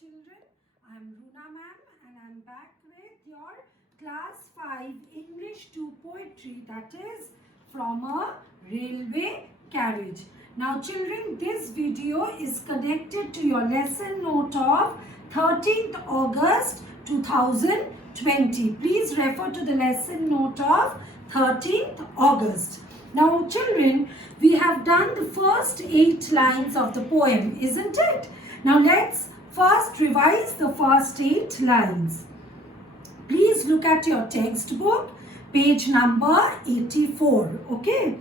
children. I am Runa ma'am and I am back with your class 5 English 2 poetry, that is from a railway carriage. Now children, this video is connected to your lesson note of 13th August 2020. Please refer to the lesson note of 13th August. Now children, we have done the first 8 lines of the poem, isn't it? Now let's first revise the first 8 lines. Please look at your textbook, page number 84, okay?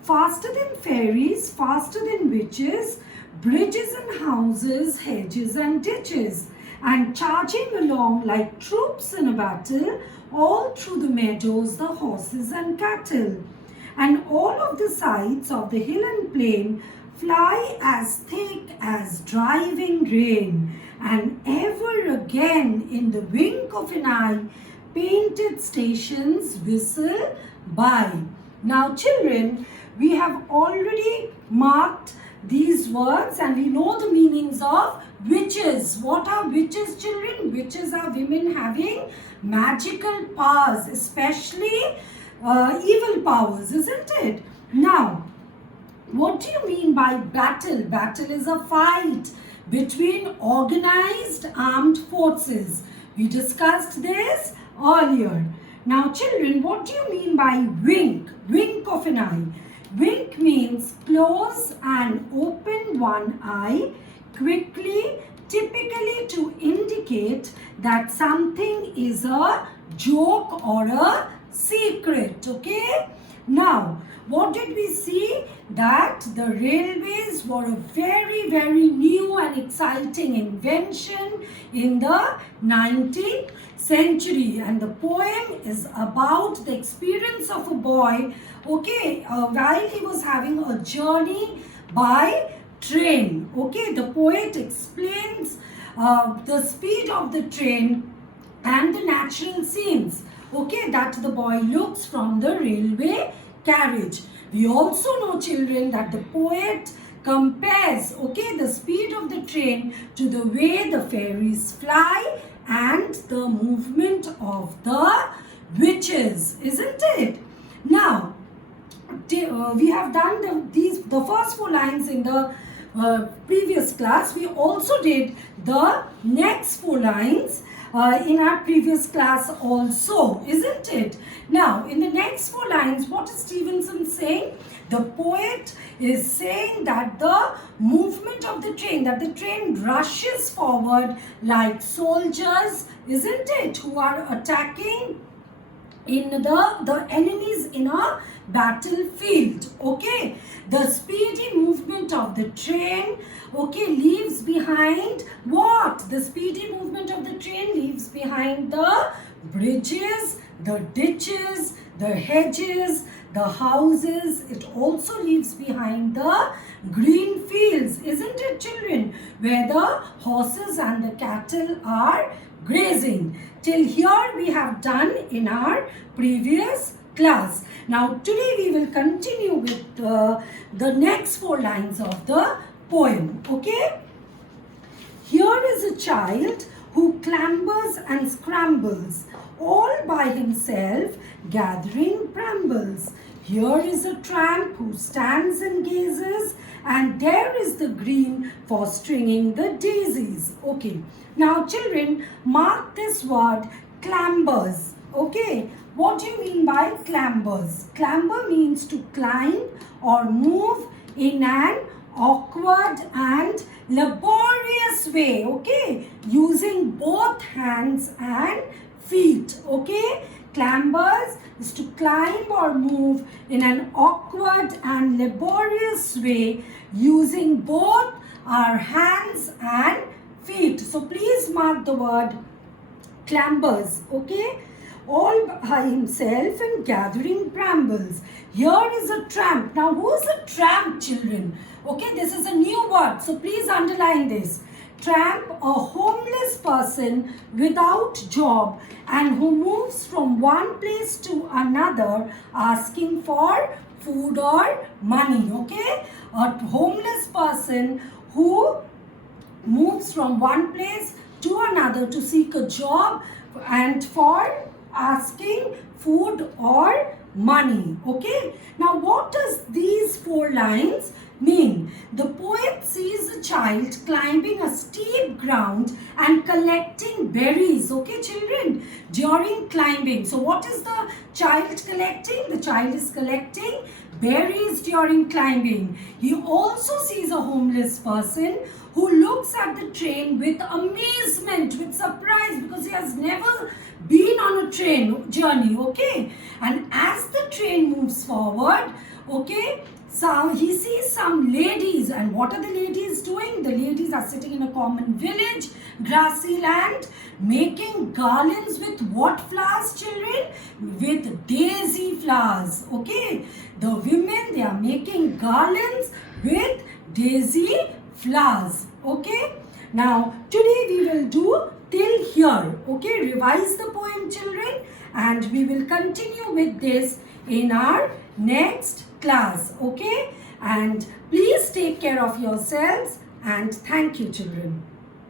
Faster than fairies, faster than witches, bridges and houses, hedges and ditches, and charging along like troops in a battle, all through the meadows, the horses and cattle. And all of the sides of the hill and plain fly as thick as driving rain, and ever again in the wink of an eye, painted stations whistle by. Now children, we have already marked these words and we know the meanings of witches. What are witches, children? Witches are women having magical powers, especially evil powers, isn't it? Now, what do you mean by battle? Battle is a fight between organized armed forces. We discussed this earlier. Now children, what do you mean by wink? Wink of an eye. Wink means close and open one eye quickly, typically to indicate that something is a joke or a secret, okay? Now, what did we see? That the railways were a very new and exciting invention in the 19th century, and the poem is about the experience of a boy, okay, while he was having a journey by train, okay. The poet explains the speed of the train and the natural scenes, okay, that the boy looks from the railway carriage. We also know, children, that the poet compares, okay, the speed of the train to the way the fairies fly and the movement of the witches, isn't it? Now, we have done the first 4 lines in the previous class. We also did the next 4 lines in our previous class also, isn't it? Now, in the next 4 lines, what is Stevenson saying? The poet is saying that the movement of the train, that the train rushes forward like soldiers, isn't it, who are attacking in the enemies in a battlefield, okay. The speedy movement of the train, okay, leaves behind what? The speedy movement of the train leaves behind the bridges, the ditches, the hedges, the houses. It also leaves behind the green fields, isn't it, children, where the horses and the cattle are grazing. Till here we have done in our previous class. Now today we will continue with the next 4 lines of the poem, okay. Here is a child who clambers and scrambles all by himself, gathering brambles. Here is a tramp who stands and gazes, and there is the green for stringing the daisies. Okay. Now children, mark this word clambers. Okay. What do you mean by clambers? Clamber means to climb or move in an awkward and laborious way, okay, using both hands and feet, okay. Clambers is to climb or move in an awkward and laborious way using both our hands and feet. So please mark the word clambers, okay. All by himself and gathering brambles. Here is a tramp. Now who is a tramp, children? Okay, this is a new word, so please underline this. Tramp, a homeless person without job and who moves from one place to another asking for food or money, okay. A homeless person who moves from one place to another to seek a job and for asking food or money. Okay, now what does these 4 lines mean? The poet sees a child climbing a steep ground and collecting berries. Okay, children, during climbing. So what is the child collecting? The child is collecting berries during climbing. He also sees a homeless person who looks at the train with amazement, with surprise, because he has never been on a train journey. Okay, and as the train moves forward, okay, so he sees some ladies, and what are the ladies doing? The ladies are sitting in a common village, grassy land, making garlands with what flowers, children? With daisy flowers. Okay, the women, they are making garlands with daisy flowers. Okay, now today we will do till here. Okay, revise the poem, children, and we will continue with this in our next class. Okay, and please take care of yourselves, and thank you, children.